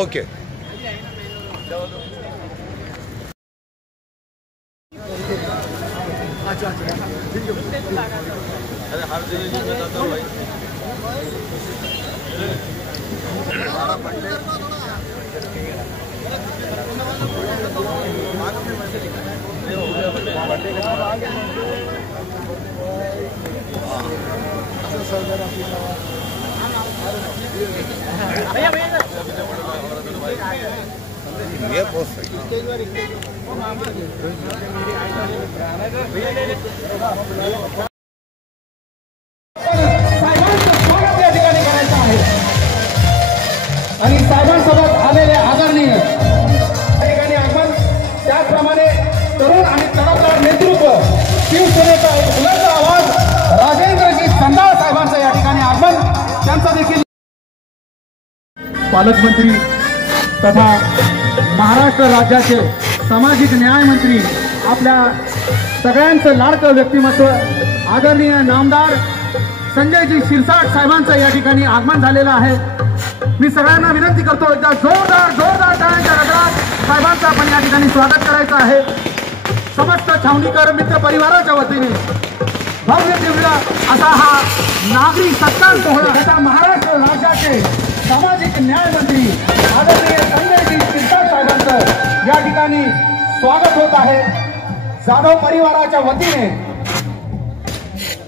Okay. ये बहुत सही. आणि साहेबांसोबत आलेले आदरणीय ठिकाणी आपण त्याचप्रमाणे तरुण आणि तडफदार नेतृत्व शिवसेनेचा एक बुलंद आवाज राजेंद्रजी संडाळ साहेबांचं या ठिकाणी आगमन त्यांचा देखील पालकमंत्री तथा महाराष्ट्र राज्याचे सामाजिक न्याय मंत्री आपल्या सगळ्यांचं लाडकं व्यक्तिमत्व आदरणीय नामदार संजयजी शिरसाट साहेबांचं या ठिकाणी आगमन झालेलं आहे. मी सगळ्यांना विनंती करतो एकदा जोरदार टाळ्यांच्या गजरात साहेबांचं आपण या ठिकाणी स्वागत करायचं आहे. समस्त छावणीकर मित्र परिवाराच्या वतीने भव्य दिव्य असा हा नागरी सत्कार सोहळा तथा महाराष्ट्र राज्याचे सामाजिक न्याय मंत्री आदरणीय संजयजी शिरसाट साहेबांचं या ठिकाणी स्वागत होत आहे. जाधव परिवाराच्या वतीने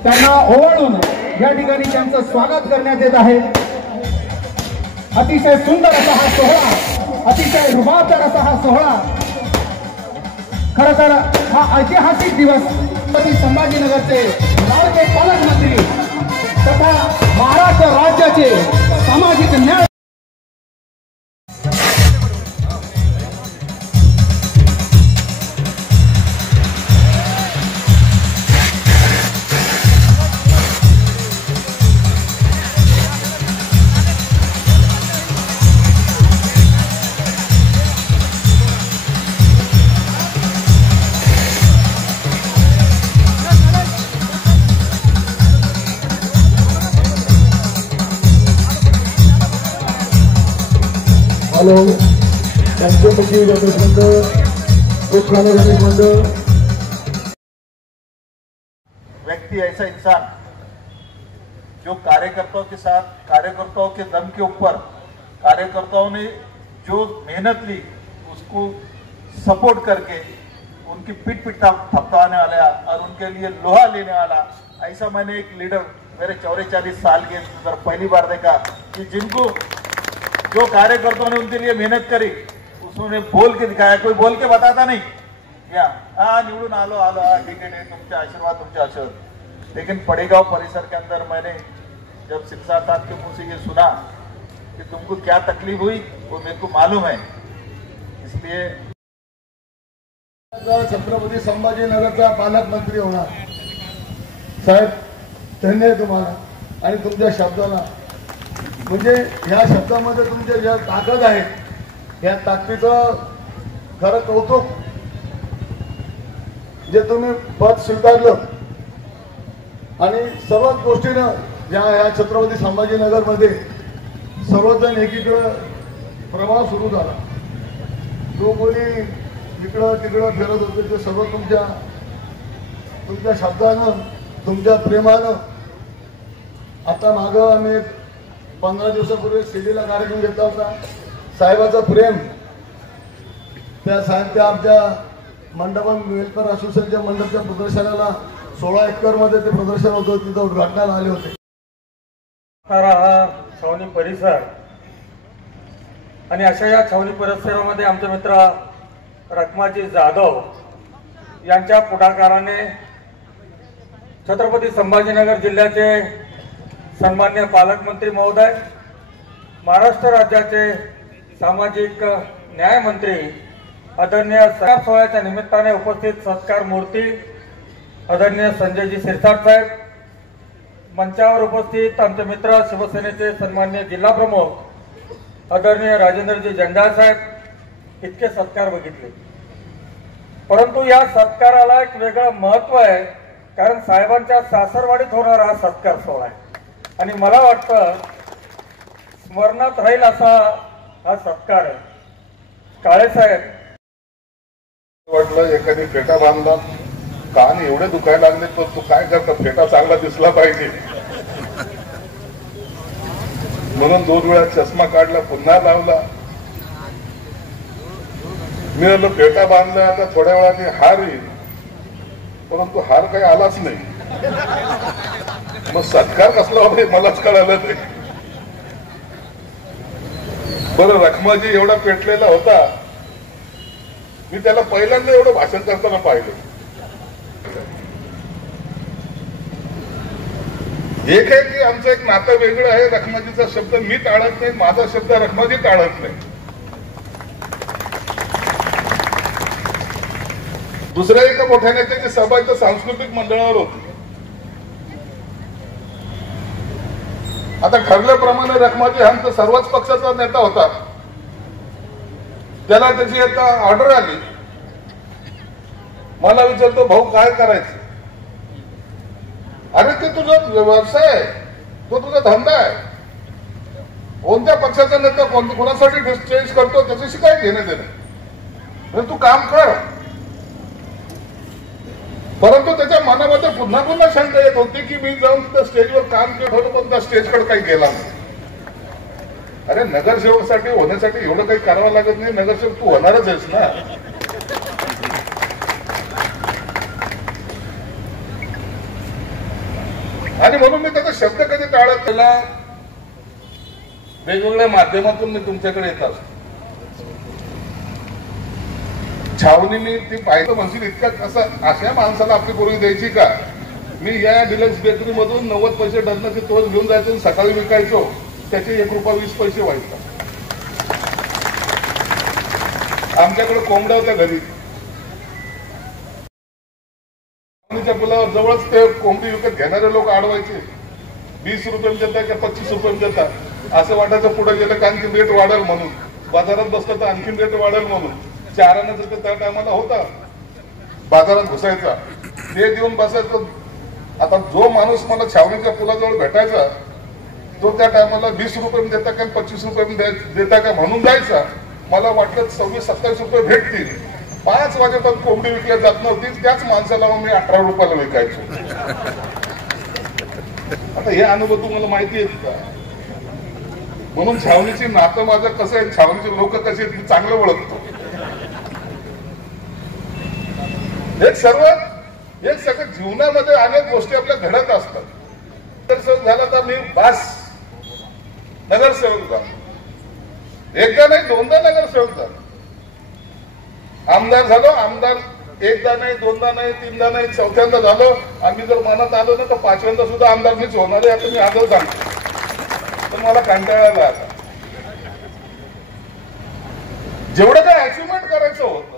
त्यांना ओवाळून या ठिकाणी त्यांचं स्वागत करण्यात येत आहे. अतिशय सुंदर असा हा सोहळा, अतिशय रुबाबदार असा हा सोहळा. खरं तर हा ऐतिहासिक दिवस छत्रपती संभाजीनगरचे लाडके पालकमंत्री तथा महाराष्ट्र राज्याचे सामाजिक न्याय हेलो थैंक यू मंडल व्यक्ति ऐसा इंसान जो कार्यकर्ताओं के साथ, कार्यकर्ताओं के दम के ऊपर, कार्यकर्ताओं ने जो मेहनत ली उसको सपोर्ट करके उनकी पीठ थपथपाने वाला और उनके लिए लोहा लेने वाला, ऐसा मैंने एक लीडर मेरे 44 साल के अंदर पहली बार देखा कि जिनको जो कार्यकर्ताओं ने उनके लिए मेहनत करी उसने बोल के दिखाया. कोई बोल के बताता नहीं या निवडून आलो ठीक है तुमचे आशीर्वाद. लेकिन पड़ेगांव परिसर के अंदर मैंने जब शिरसाट साहब के मुंह से ये सुना कि तुमको क्या तकलीफ हुई वो मेरे को मालूम है. इसलिए छत्रपती संभाजीनगरचा पालकमंत्री होणार साहेब, धन्य तुम्हाला आणि तुमच्या शब्दाला. म्हणजे ह्या शब्दामध्ये तुमच्या ज्या ताकद आहे या ताकदीचं खरं कौतुक. जे तुम्ही पद स्वीकारलं आणि सर्वच गोष्टीनं ज्या या छत्रपती संभाजीनगरमध्ये सर्वजण एकीकडे प्रवाह सुरू झाला. जो कोणी इकडं तिकडं फिरत होते ते सर्व तुमच्या शब्दानं, तुमच्या प्रेमानं. आता मागं आम्ही 15 दिवसापूर्वी शिर्डीला कार्यक्रम घेतला होता. साहेबाचा प्रेम त्या आमच्या मंडपम वेलफेअर असोसिएशनच्या मंडपच्या प्रदर्शनाला 16 एकर मध्ये ते प्रदर्शन होतं, तिथं उद्घाटनाला आले होते. हा छावणी परिसर आणि अशा या छावणी परिसरामध्ये आमचे मित्र रखमाजी जाधव यांच्या पुढाकाराने छत्रपती संभाजीनगर जिल्ह्याचे सन्मान्य पालकमंत्री महोदय, महाराष्ट्र राज्याचे सामाजिक न्याय मंत्री आदरणीय सत्कार सोहळ्याच्या निमित्ताने उपस्थित सत्कार मूर्ती आदरणीय संजयजी शिरसाट साहेब, मंचावर उपस्थित आमचे मित्र शिवसेनेचे सन्मान्य जिल्हा प्रमुख आदरणीय राजेंद्रजी जंडाळ साहेब, इतके सत्कार बघितले. परंतु या सत्काराला एक वेगळं महत्व आहे, कारण साहेबांच्या सासरवाडीत होणारा हा सत्कार सोहळा आहे आणि मला वाटतं स्मरणात राहील असा हा सत्कार आहे. काळेसाहेब, वाटलं एखादी फेटा बांधला, कान एवढे दुखायला लागले तर तू काय करता, फेटा चांगला दिसला पाहिजे म्हणून 2 वेळा चष्मा काढला, पुन्हा लावला. मी म्हणलं फेटा बांधला, आता थोड्या वेळाने हार येईल, परंतु हार काही आलाच नाही. मग सत्कार कसला होता मलाच कळालं नाही. बरं, रखमाजी एवढा पेटलेला होता, मी त्याला पहिल्यांदा एवढं भाषण करताना पाहिलं. एक आहे की आमचं एक नातं वेगळं आहे. रखमाजीचा शब्द मी टाळत नाही, माझा शब्द रखमाजी टाळत नाही. दुसऱ्या एका मोठ्या नेत्याची सभा इथं सांस्कृतिक मंडळावर होती. आता ठरल्याप्रमाणे रखमाजी हा तर सर्वच पक्षाचा नेता होता. त्याला त्याची आता ऑर्डर आली. मला विचारतो, भाऊ काय करायचं? अरे ते तुझा व्यवसाय आहे, तो तुझा धंदा आहे. कोणत्या पक्षाचा नेता कोणासाठी चेंज करतो त्याच्याशी काय घेणं देणं, तू काम कर. परंतु त्याच्या मनामध्ये पुन्हा पुन्हा शंका येत होती की मी जाऊन त्या स्टेजवर काम केलं होतं, पण त्या स्टेजकडे काही गेला नाही. अरे नगरसेवकसाठी होण्यासाठी एवढं काही करावं लागत नाही. नगरसेवक तू होणारच आहेस ना. आणि म्हणून मी त्याचा शब्द कधी टाळत त्याला वेगवेगळ्या माध्यमातून मी तुमच्याकडे येत असतो. छावणीने ती पाहिजे म्हणशील इतका कसं अशा माणसाला आपली पूर्वी द्यायची का? मी या डिलक्स बेकरी मधून 90 पैसे डझनाचे तोच घेऊन जायचो, सकाळी विकायचो, त्याचे 1 रुपया 20 पैसे व्हायचा. आमच्याकडे कोंबड्या होत्या घरी, पुलावर जवळच ते कोंबडी विकत घेणारे लोक अडवायचे. 20 रुपये देतात का 25 रुपये देतात, असं वाटायचं पुढे गेलं का आणखी रेट वाढेल म्हणून. बाजारात बसतं तर आणखीन रेट वाढेल म्हणून. 4 आण्याचं त्या टायमाला होता, बाजारात घुसायचा, ते देऊन बसायचं. आता जो माणूस मला छावणीच्या पुलाजवळ भेटायचा तो त्या टायमाला 20 रुपये देता का 25 रुपये देता का म्हणून द्यायचा. मला वाटलं 26-27 रुपये भेटतील. 5 वाजेपर्यंत कोंबडी विकल्या जात नव्हती, त्याच माणसाला मी 18 रुपयाला विकायचो. आता हे अनुभव तुम्हाला माहिती आहेत का? म्हणून छावणीची नातं माझं कसं आहे, छावणीचे लोक कसे आहेत मी चांगलं ओळखतो. एक सगळं जीवनामध्ये अनेक गोष्टी आपल्या घडत असतात. नगरसेवक झाला तर मी बास नगरसेवक झाला. एकदा नाही 2दा नगरसेवक झाला. आमदार झालो, आमदार 1दा नाही 2दा नाही 3दा नाही 4थ्यांदा झालो. आम्ही जर मनात आलो ना तर 5व्यांदा सुद्धा आमदार मीच होणार आहे. आता मी आदर सांगतो, पण मला कंटाळा आला. आता जेवढं काय अचिव्हमेंट करायचं होतं